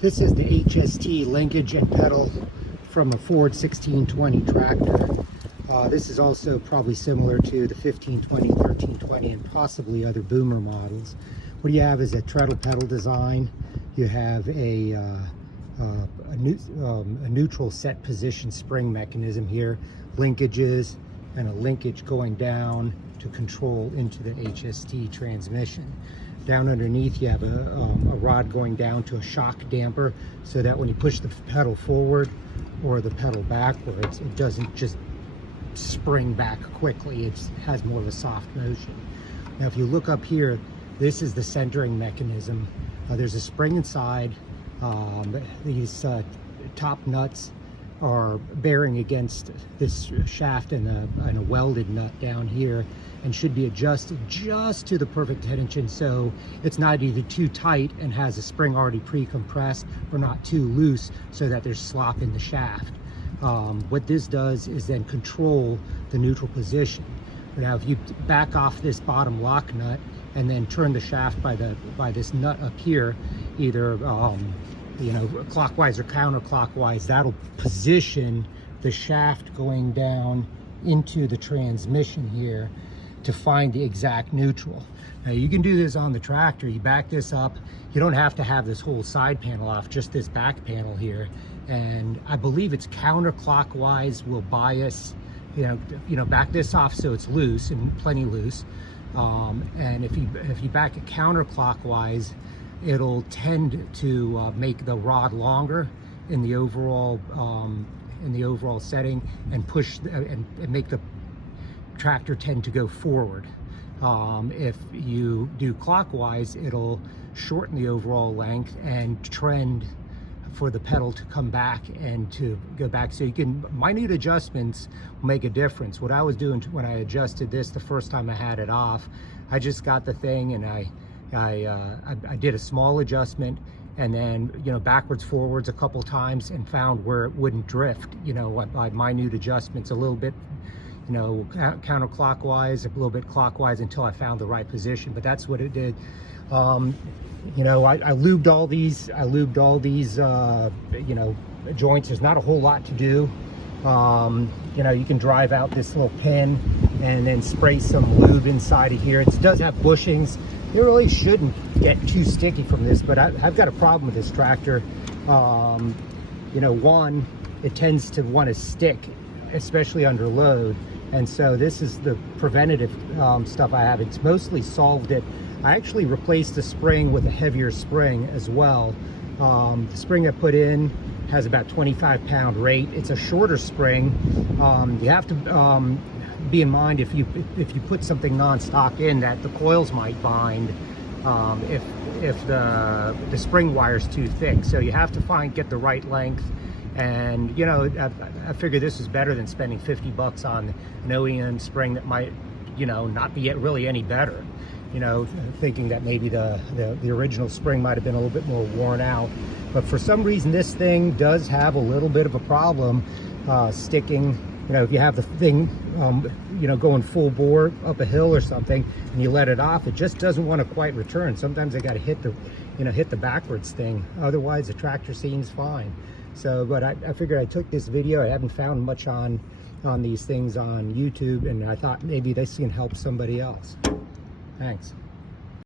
This is the HST linkage and pedal from a Ford 1620 tractor. This is also probably similar to the 1520, 1320, and possibly other boomer models. What you have is a treadle pedal design. You have a neutral set position spring mechanism here, linkages, and a linkage going down to control into the HST transmission. Down underneath you have a rod going down to a shock damper, so that when you push the pedal forward or the pedal backwards, it doesn't just spring back quickly. It has more of a soft motion. Now if you look up here, this is the centering mechanism. There's a spring inside. These top nuts are bearing against this shaft and a welded nut down here, and should be adjusted just to the perfect tension, so it's not either too tight and has a spring already pre-compressed, or not too loose so that there's slop in the shaft. What this does is then control the neutral position. Now if you back off this bottom lock nut and then turn the shaft by this nut up here, either clockwise or counterclockwise, that'll position the shaft going down into the transmission here to find the exact neutral. Now you can do this on the tractor. You back this up. You don't have to have this whole side panel off, just this back panel here. And I believe it's counterclockwise will bias, back this off so it's loose and plenty loose. And if you back it counterclockwise, it'll tend to make the rod longer in the overall setting, and push and make the tractor tend to go forward. If you do clockwise, it'll shorten the overall length and trend for the pedal to come back and to go back. So you can, minute adjustments make a difference. What I was doing when I adjusted this the first time I had it off, I just got the thing and I did a small adjustment, and then backwards forwards a couple times, and found where it wouldn't drift, by minute adjustments, a little bit counterclockwise, a little bit clockwise, until I found the right position. But that's what it did. I lubed all these joints. There's not a whole lot to do. You can drive out this little pin and then spray some lube inside of here. It does have bushings. It really shouldn't get too sticky from this, but I've got a problem with this tractor. One, it tends to want to stick, especially under load. And so this is the preventative stuff I have. It's mostly solved it. I actually replaced the spring with a heavier spring as well. The spring I put in has about 25-pound weight. It's a shorter spring. You have to be in mind, if you put something non-stock in, that the coils might bind if the spring wire's too thick. So you have to get the right length. And I figure this is better than spending 50 bucks on an OEM spring that might not be really any better. Thinking that maybe the original spring might have been a little bit more worn out. But for some reason this thing does have a little bit of a problem sticking. If you have the thing going full bore up a hill or something, and you let it off, it just doesn't want to quite return. Sometimes I got to hit the backwards thing. Otherwise the tractor seems fine. So, but I figured I took this video. I haven't found much on these things on YouTube, and I thought maybe this can help somebody else. Thanks.